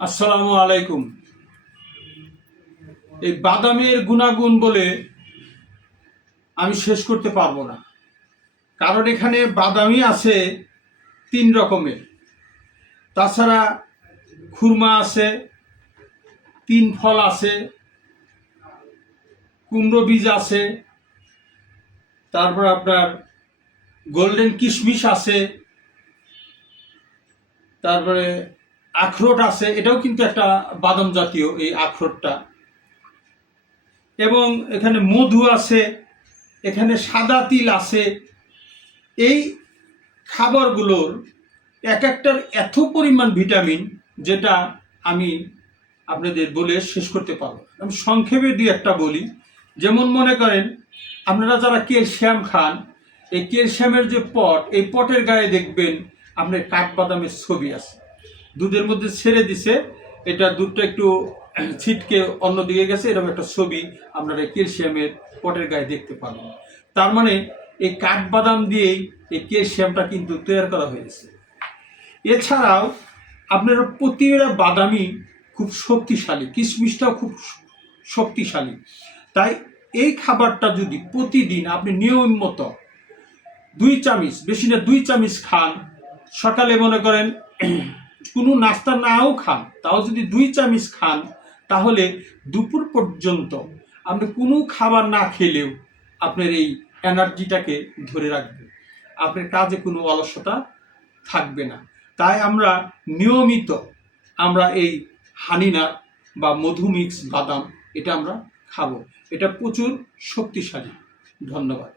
আসসালামু আলাইকুম। এই বাদামের গুণাগুণ বলে আমি শেষ করতে পারবো না, কারণ এখানে বাদামই আছে 3 রকমের। তাছাড়া খুরমা আছে, 3 ফল আছে, কুমড়ো বীজ আছে, তারপর আপনার গোল্ডেন কিশমিশ আছে, তারপরে আখরোট আছে, এটাও কিন্তু একটা বাদাম জাতীয় এই আখরোটটা। এবং এখানে মধু আছে, এখানে সাদা তিল আছে। এই খাবারগুলোর এক একটার এত পরিমাণ ভিটামিন, যেটা আমি আপনাদের বলে শেষ করতে পারবো। আমি সংক্ষেপে 2-1টা বলি। যেমন মনে করেন, আপনারা যারা ক্যালসিয়াম খান, এই ক্যালসিয়ামের যে পট, এই পটের গায়ে দেখবেন আপনার কাঠবাদামের ছবি আছে। দুধের মধ্যে ছেড়ে দিছে, এটা দুধটা একটু ছিটকে অন্যদিকে গেছে, এরকম একটা ছবি আপনারা ক্যালসিয়ামের পটের গায়ে দেখতে পাবেন। তার মানে এই কাঠবাদাম দিয়েই এই ক্যালসিয়ামটা কিন্তু তৈরি করা হয়েছে। এছাড়াও আপনার প্রতিটা বাদামই খুব শক্তিশালী, কিশমিশটাও খুব শক্তিশালী। তাই এই খাবারটা যদি প্রতিদিন আপনি নিয়মিত 2 চামচ, বেশি না 2 চামচ খান, সকালে মনে করেন কোনো নাস্তা নাও খান, তাও যদি 2 চামচ খান, তাহলে দুপুর পর্যন্ত আপনি কোনো খাবার না খেলেও আপনার এই এনার্জিটাকে ধরে রাখবে, আপনার কাজে কোনো অলসতা থাকবে না। তাই আমরা নিয়মিত এই হানিনাট বা মধু মিক্স বাদাম এটা আমরা খাবো। এটা প্রচুর শক্তিশালী। ধন্যবাদ।